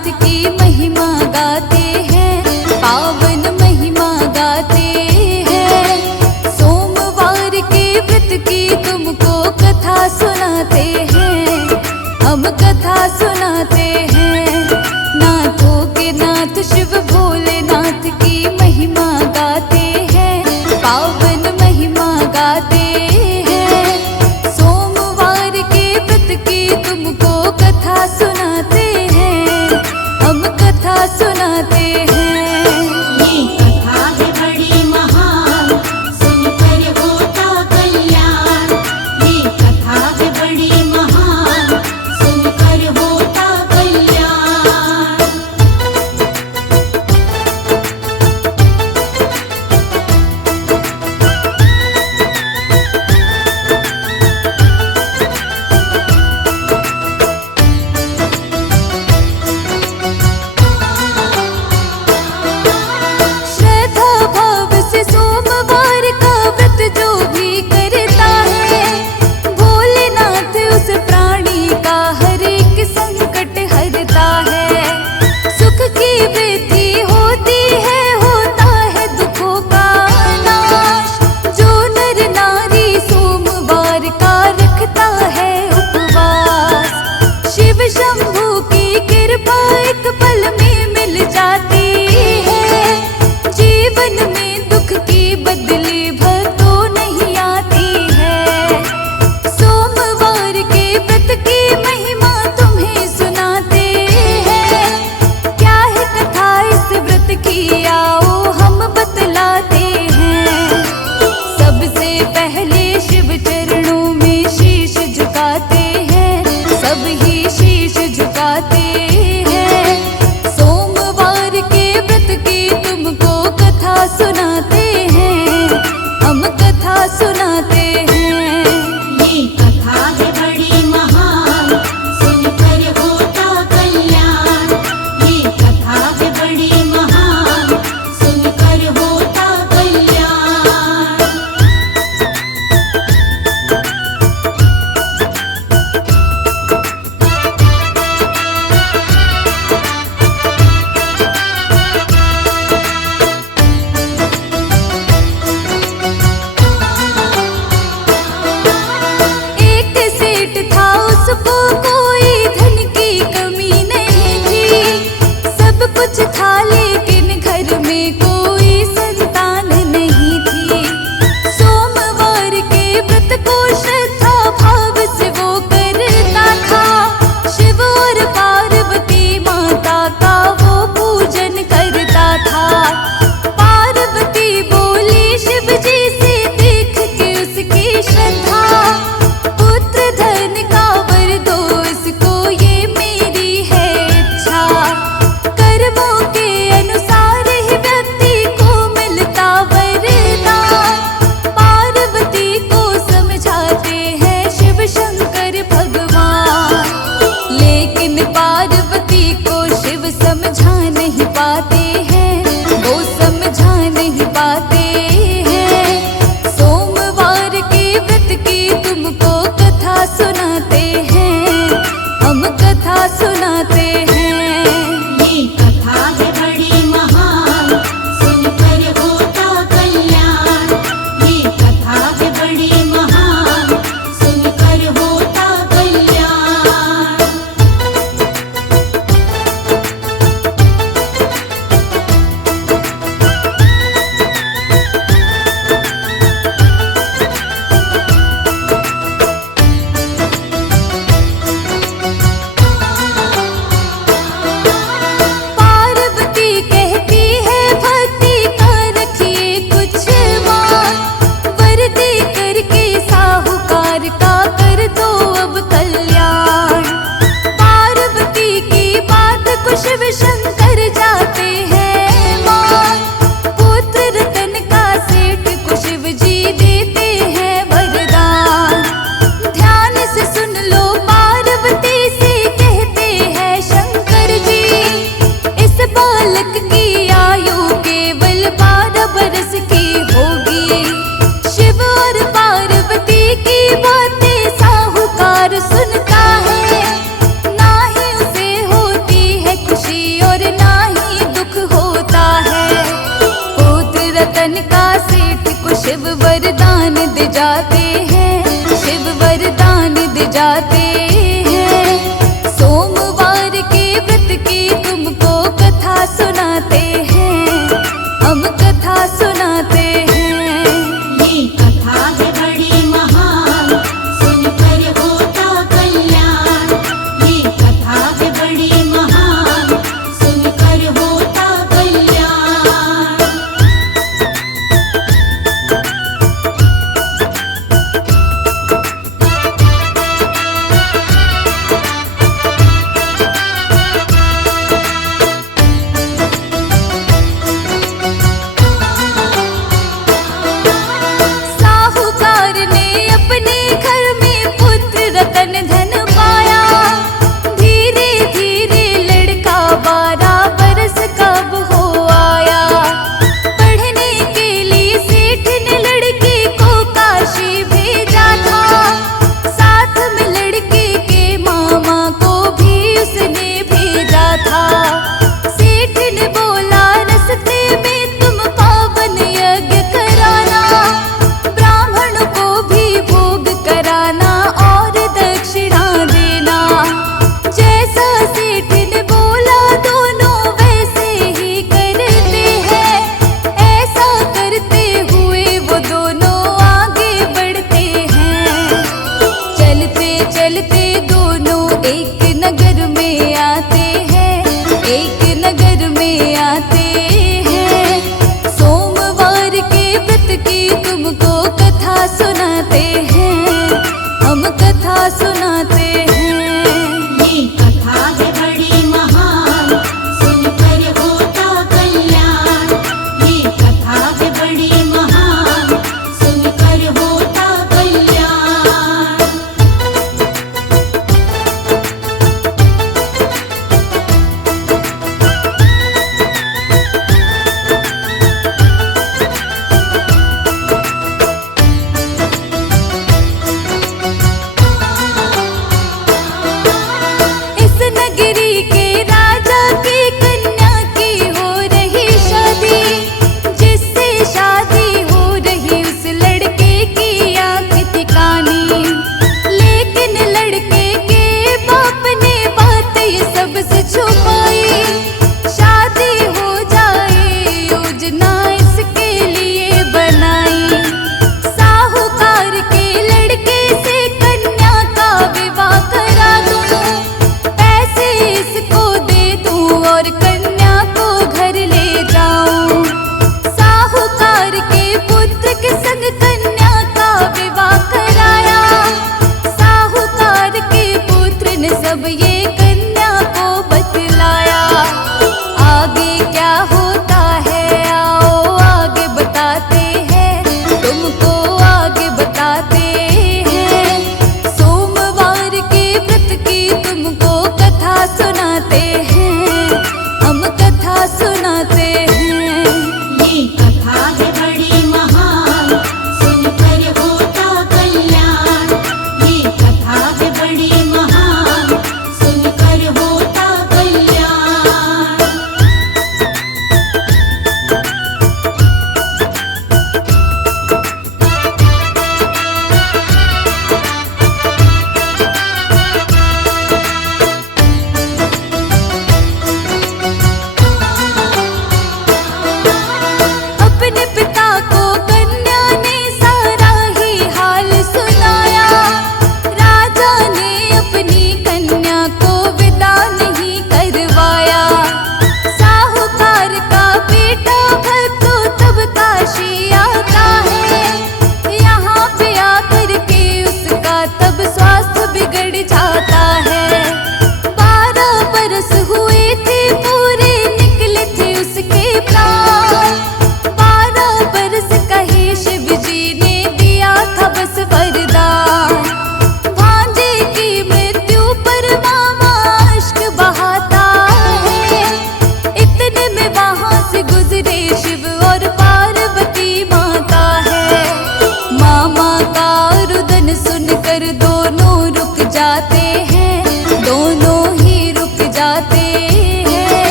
नाथ की महिमा गाते हैं, पावन महिमा गाते हैं। सोमवार के व्रत की तुमको कथा सुनाते हैं, हम कथा सुनाते हैं। नाथों के नाथ शिव भोलेनाथ की महिमा गाते हैं, पावन महिमा गाते हैं। सोमवार के व्रत की तुमको कथा सुनाते हैं, हम कथा सुनाते हैं। ये कथा है बड़ी महान, सुनकर होता कल्याण। ये कथा है बड़ी महान, सुनकर होता कल्याण। सेठ को शिव वरदान दे जाते हैं, शिव वरदान दे जाते हैं। सोमवार के व्रत की तुमको कथा सुनाते हैं, हम कथा सुनाते हैं। ये कथा है बड़ी महान, सुनकर होता कल्याण। ये कथा है बड़ी महान, सुनकर होता कल्याण। साहूकार ने अपने घर में पुत्र रतन धन पाया। धीरे धीरे लड़का 12 बरस कब हो आया। पढ़ने के लिए सेठ ने लड़के को काशी भेजा था। साथ में लड़के के मामा को भी उसने भेजा था। सेठ ने बोला रस्ते में तुम पावन यज्ञ कराना, ब्राह्मण को भी भोग कराना और दक्षिणा देना। जैसा सेठ ने बोला दोनों वैसे ही करते हैं। ऐसा करते हुए वो दोनों आगे बढ़ते हैं। चलते चलते दोनों एक नगर में आते हैं, एक नगर में आते हैं। सोमवार के व्रत की तुमको कथा सुनाते हैं, हम कथा सुनाते हैं। ये कथा है बड़ी महान, सुनकर होता कल्याण। ये कथा है बड़ी महान, सुनकर होता कल्याण।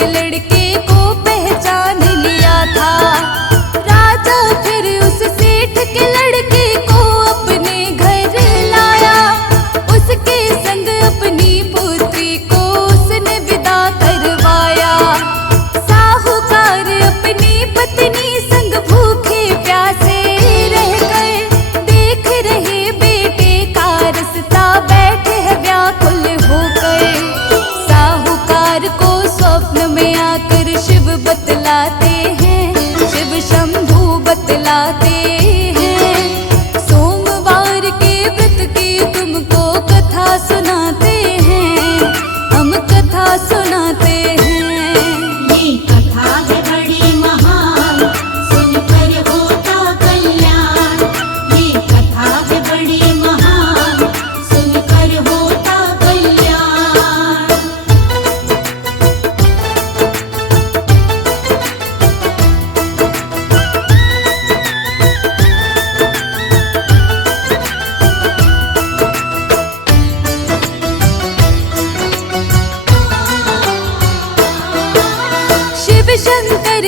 के लड़के को पहचान लिया था। राजा फिर उस सेठ के लड़के को अपने घर लाया। उसके संग अपनी पुत्री को उसने विदा करवाया। साहूकार अपनी पत्नी संग भूखे प्यासे रह गए। देख रहे बेटे का रास्ता बैठे है व्याकुल हो गए। साहूकार को स्वप्न में आकर शिव बतलाते हैं, शिव शंभू बतलाते हैं। सोमवार के व्रत की तुमको कथा सुनाते हैं, हम कथा सुनाते हैं। ये कथा है बड़ी महान, सुनकर होता कल्याण। ये कथा है बड़ी महान, सुनकर होता कल्याण। शिव शंकर